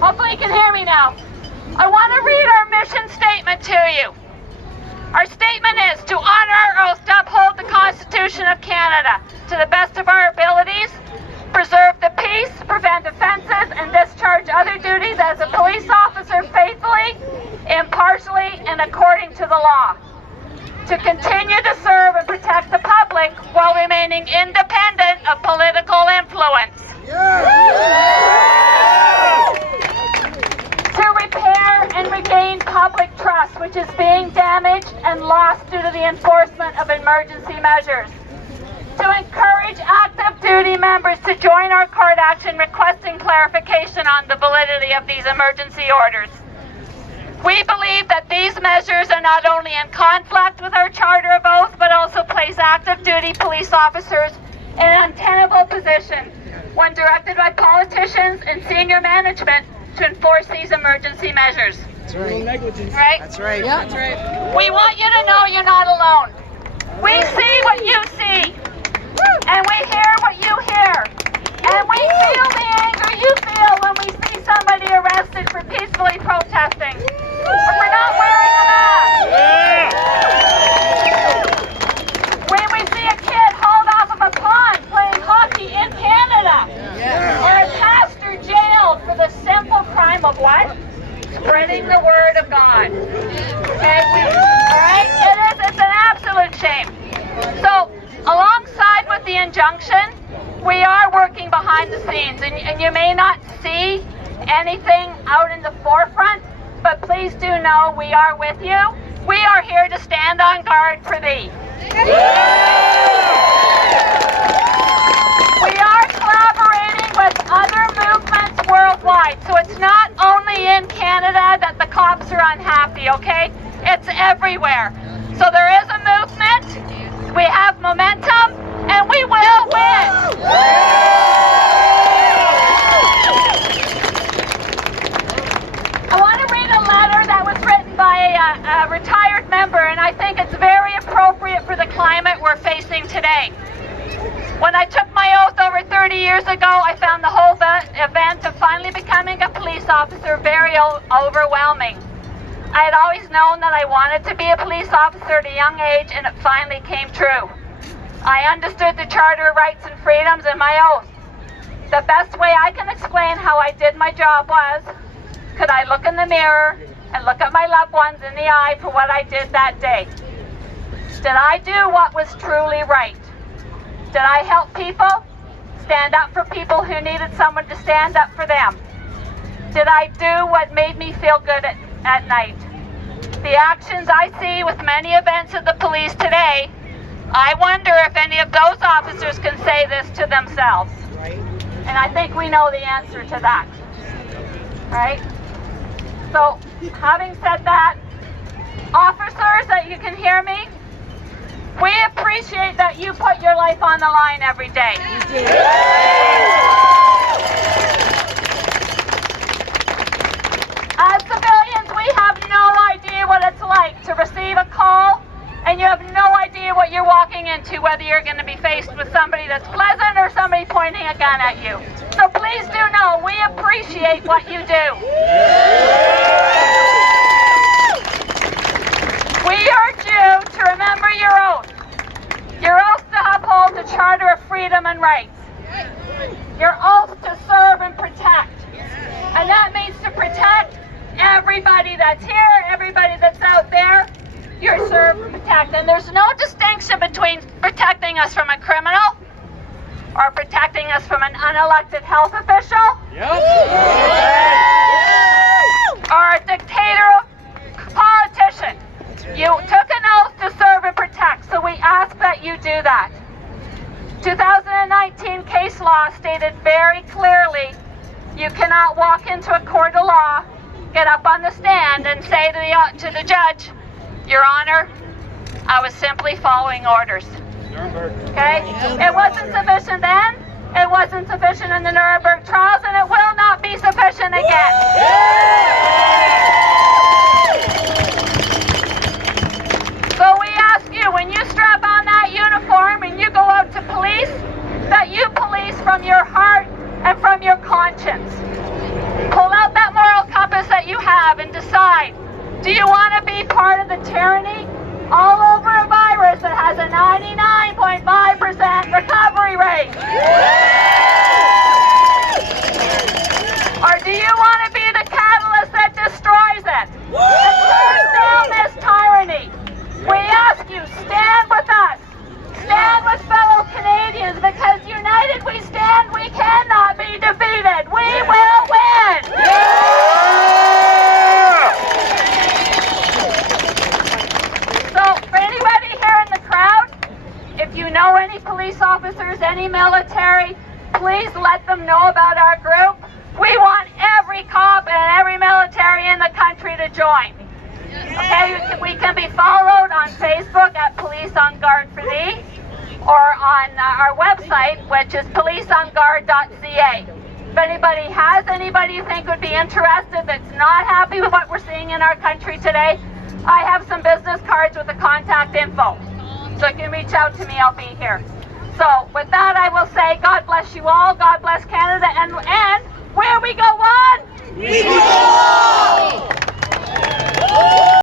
Hopefully you can hear me now. I want to read our mission statement to you. Our statement is to honor our oath to uphold the Constitution of Canada to the best of our abilities, preserve the peace, prevent offences, and discharge other duties as a police officer faithfully, impartially, and according to the law. To continue to serve and protect the public while remaining independent of political influence. To repair and regain public trust, which is being damaged and lost due to the enforcement of emergency measures. To encourage active duty members to join our court action requesting clarification on the validity of these emergency orders. We believe that these measures are not only in conflict with our Charter of Oath, but also place active duty police officers in an untenable position when directed by politicians and senior management to enforce these emergency measures. That's right. Right? That's right. Yeah. That's right. We want you to know you're not alone. We see what you see, and we hear what you hear, and we feel the anger you feel when we see somebody arrested for peacefully protesting, for not wearing a mask. When we see a kid hauled off of a pond playing hockey in Canada, or a pastor jailed for the simple crime of what? Spreading the word of God. Okay? Alright? It's an absolute shame. So, alongside with the injunction, we are working behind the scenes, and you may not see anything out in the forefront, but please do know we are with you. We are here to stand on guard for thee. We are collaborating with other movements worldwide, so it's not only in Canada that the cops are unhappy, okay? It's everywhere. So there is a movement, we have momentum, and we will win! I want to read a letter that was written by a retired member, and I think it's very appropriate for the climate we're facing today. When I took my oath over 30 years ago, I found the whole event of finally becoming a police officer very overwhelming. I had always known that I wanted to be a police officer at a young age, and it finally came true. I understood the Charter of Rights and Freedoms and my oath. The best way I can explain how I did my job was, could I look in the mirror and look at my loved ones in the eye for what I did that day? Did I do what was truly right? Did I help people? Stand up for people who needed someone to stand up for them? Did I do what made me feel good at night? The actions I see with many events of the police today, I wonder if any of those officers can say this to themselves. And I think we know the answer to that. Right? So, having said that, officers, that you can hear me, we appreciate that you put your life on the line every day. As civilians, we have no idea what it's like to receive a call, and you have no idea what you're walking into, whether you're going to be faced with somebody that's pleasant or somebody pointing a gun at you. So please do know, we appreciate what you do. We urge you to remember your oath. Your oath to uphold the Charter of Freedom and Rights. Your oath to serve and protect. And that means to protect everybody that's here, everybody that's out there. You're served and protect. And there's no distinction between protecting us from a criminal or protecting us from an unelected health official. Or a dictator politician. You took an oath to serve and protect, so we ask that you do that. 2019 case law stated very clearly, you cannot walk into a court of law, get up on the stand and say to the judge, Your Honor, I was simply following orders. Okay? It wasn't sufficient then, it wasn't sufficient in the Nuremberg trials, and it will not be sufficient again. So we ask you, when you strap on that uniform and you go out to police, that you police from your heart and from your conscience. Pull the tyranny all over a virus that has a 99.5% recovery rate? Or do you want to be the catalyst that destroys it? That tears down this tyranny? We ask you, stand with us. Stand with fellow Canadians, because united we stand, we cannot be defeated. We will win! So, for anybody here in the crowd, if you know any police officers, any military, please let them know about our group. We want every cop and every military in the country to join. Okay, we can be followed on Facebook at Police on Guard for Thee, or on our website, which is policeonguard.ca. If anybody you think would be interested that's not happy with what we're seeing in our country today, I have some business cards with the contact info. So you can reach out to me, I'll be here. So with that, I will say God bless you all, God bless Canada, and where we go on, we